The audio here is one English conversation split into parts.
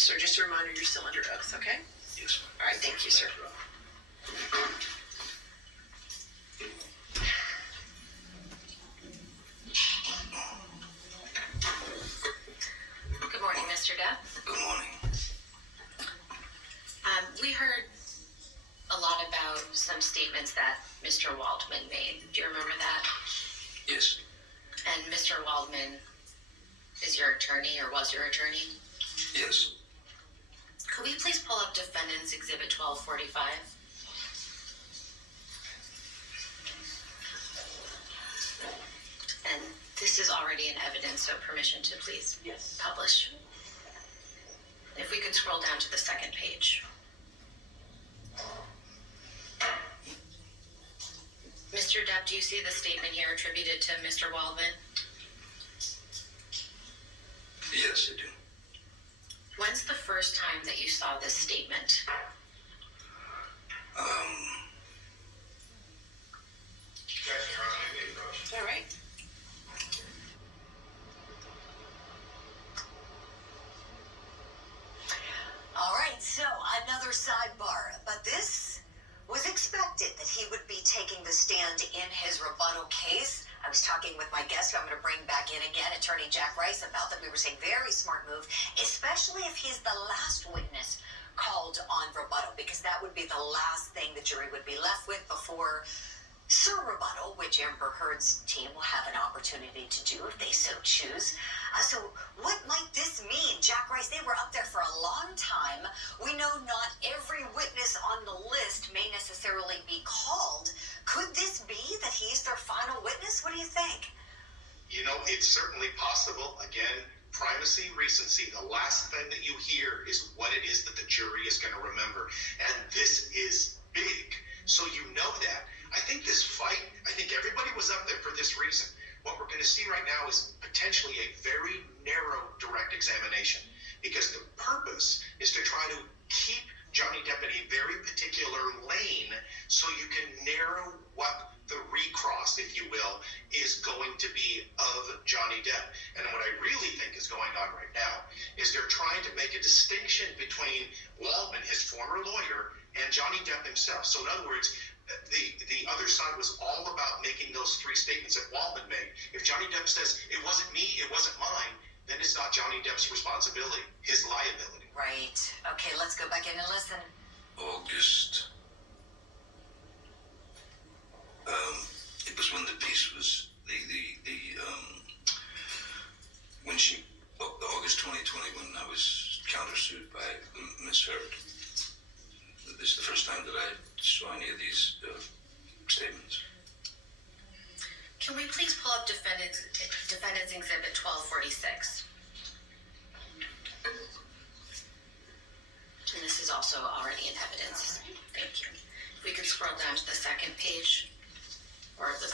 So just a reminder, you're still under oath, okay? Yes. All right, thank you, sir. Good morning, Mr. Depp. Good morning. We heard a lot about some statements that Mr. Waldman made. Do you remember that? Yes. And Mr. Waldman is your attorney or was your attorney? Yes. Could we please pull up Defendant's Exhibit 1245? And this is already in evidence, so permission to please publish. If we could scroll down to the second page. Mr. Depp, do you see the statement here attributed to Mr. Waldman? Yes, I do. When's the first time that you saw this statement? All right. All right, so another sidebar, but this was expected that he would be taking the stand in his rebuttal case. I was talking with my guest, who I'm going to bring back in again, Attorney Jack Rice, about that. We were saying very smart move, especially if he's the last witness called on rebuttal, because that would be the last thing the jury would be left with before Sir Rebuttal, which Amber Heard's team will have an opportunity to do if they so choose. So what might this mean? Jack Rice, they were up there for a long time. We know not every witness on the list may necessarily be called. Could this be that he's their final witness? What do you think? You know, it's certainly possible. Again, primacy, recency. The last thing that you hear is what it is that the jury is going to remember. And this is big. So you know that. I think this fight, I think everybody was up there for this reason. What we're going to see right now is potentially a very narrow direct examination, because the purpose is to try to keep Johnny Depp in a very particular lane so you can narrow what the recross, if you will, is going to be of Johnny Depp. And what I really think is going on right now is they're trying to make a distinction between Waldman, his former lawyer, and Johnny Depp himself. So in other words, the other side was all about making those three statements that Waldman made. If Johnny Depp says, it wasn't me, it wasn't mine, then it's not Johnny Depp's responsibility, his liability. Right. Okay, let's go back in and listen. August. It was when the piece was when she August 2020, when I was countersued by Miss Heard. This is the first time that I saw any of these statements. Can we please pull up Defendant's Exhibit 1246? And this is also already in evidence. Thank you. If we could scroll down to the second page, or the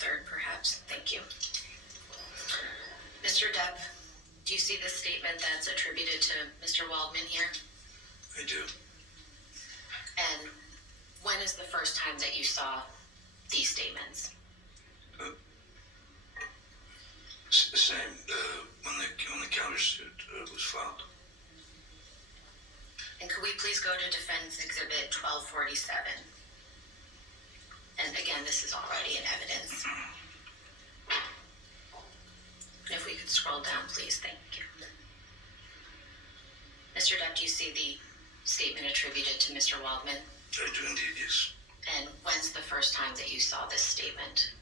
third perhaps. Thank you. Mr. Depp, do you see this statement that's attributed to Mr. Waldman here? I do. And when is the first time that you saw these statements? Same. When the countersuit was filed. And could we please go to Defense Exhibit 1247? And again, this is already in evidence. If we could scroll down, please. Thank you. Mr. Depp, do you see the statement attributed to Mr. Waldman? I do indeed, yes. And when's the first time that you saw this statement?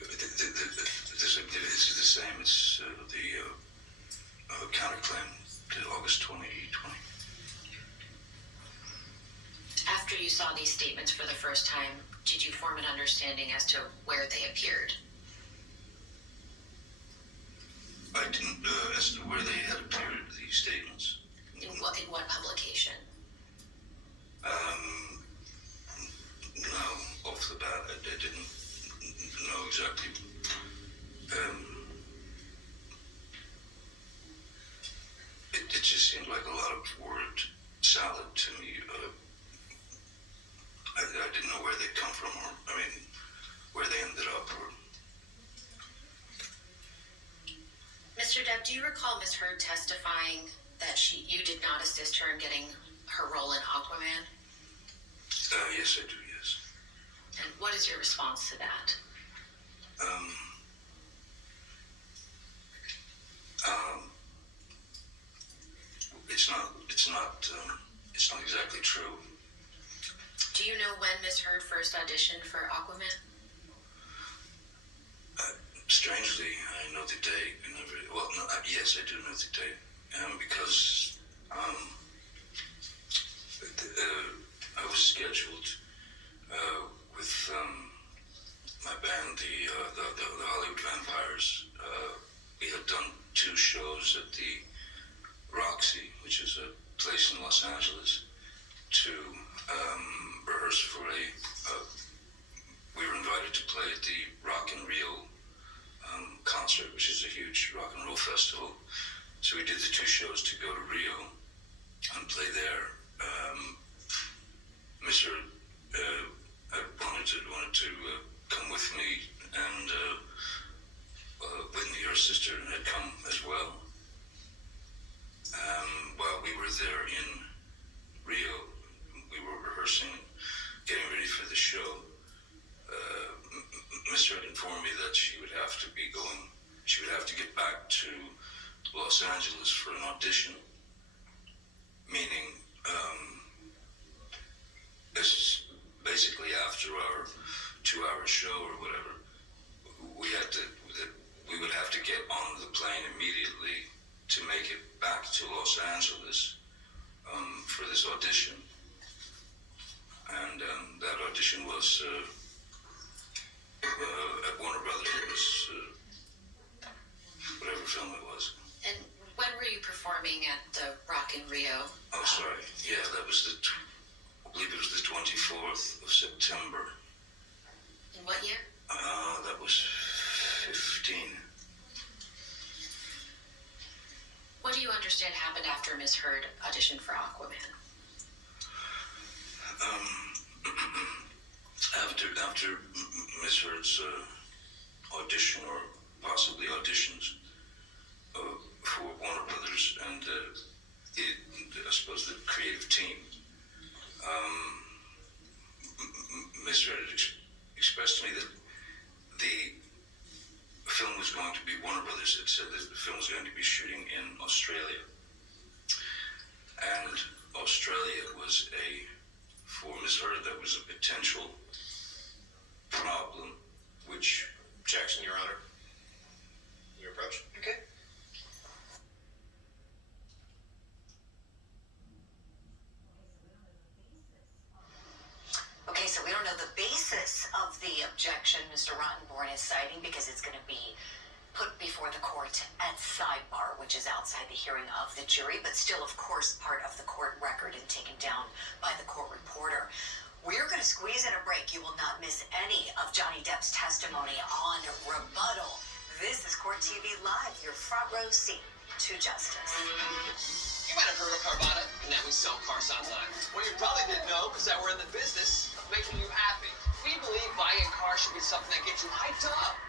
This is the same. It's the counterclaim to August 2020. After you saw these statements for the first time, did you form an understanding as to where they appeared? I didn't, as to where they had appeared, these statements. In what publication? No, off the bat, I didn't know exactly. It just seemed like a lot of word salad to me. I didn't know where they'd come from, or, where they ended up. Mr. Depp, do you recall Ms. Heard testifying that you did not assist her in getting her role in Aquaman? Yes, I do, yes. And what is your response to that? It's not exactly true. Do you know when Miss Heard first auditioned for Aquaman? Strangely, I know the date. Yes, I do know the date. Because I was scheduled with my band, the Hollywood Vampires. We had done 2 shows at the Roxy, which is a place in Los Angeles, to rehearse for we were invited to play at the Rock in Rio concert, which is a huge rock and roll festival. So we did the 2 shows to go to Rio and play there. Mr. wanted to come with me, and Whitney, her sister, had come as well. While we were there in Rio, we were rehearsing, getting ready for the show. Mr. had informed me that she would have to get back to Los Angeles for an audition, meaning this is basically after our 2-hour show or whatever, we would have to get on the plane immediately to make it back to Los Angeles for this audition. And that audition was at Warner Brothers. It was whatever film it was. And when were you performing at the Rock in Rio? Oh, sorry. Yeah, that was I believe it was the 24th of September. In what year? That was 15. What do you understand happened after Miss Heard auditioned for Aquaman? After Miss Heard's audition, or possibly auditions, for Warner Brothers and I suppose the creative team, Miss Heard expressed to me that the film was going to be, Warner Brothers had said that the film was going to be shooting in Australia. And Australia was for Miss Heard, that was a potential problem, which... Objection, Your Honor. Your approach. Okay. Okay, so we don't know the basis of the objection Mr. Rottenborn is citing because it's going to be put before the court at sidebar, which is outside the hearing of the jury, but still, of course, part of the court record and taken down by the court reporter. We're going to squeeze in a break. You will not miss any of Johnny Depp's testimony on rebuttal. This is Court TV Live, your front row seat to justice. You might have heard of Carvana, and that we sell cars online. What you probably didn't know is that we're in the business of making you happy. We believe buying a car should be something that gets you hyped up.